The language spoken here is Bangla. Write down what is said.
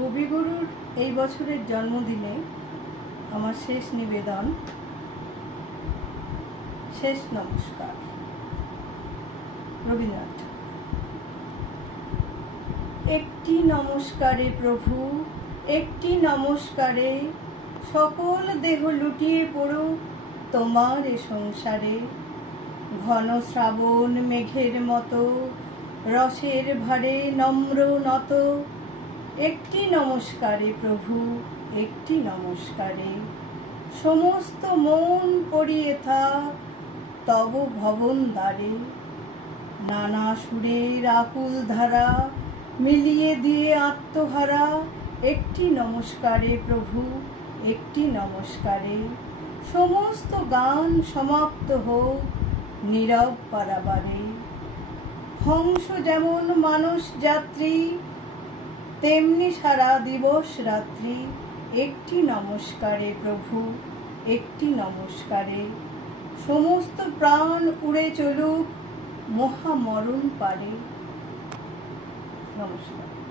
কবিগুরুর এই বছরের জন্মদিনে আমার শেষ নিবেদন, শেষ নমস্কার। রবীন্দ্রনাথ একটি নমস্কারে প্রভু, একটি নমস্কারে সকল দেহ লুটিয়ে পড়ো তোমার এ সংসারে। ঘন শ্রাবণ মেঘের মতো, রসের ভারে নম্র নত একটি নমস্কারে প্রভু, একটি নমস্কারে। সমস্ত মন পড়িয়ে থাক, তব ভবন দ্বারে। নানা সুরের আকুল ধারা মিলিয়ে দিয়ে আত্মহারা। একটি নমস্কারে প্রভু, একটি নমস্কারে। সমস্ত গান সমাপ্ত হোক, নীরব পারাবারে। হংস যেমন মানুষ যাত্রী তেমনি সারা দিবস রাত্রি একটি নমস্কারে প্রভু, একটি নমস্কারে। সমস্ত প্রাণ উড়ে চলুক মহামরণ পারে। নমস্কার।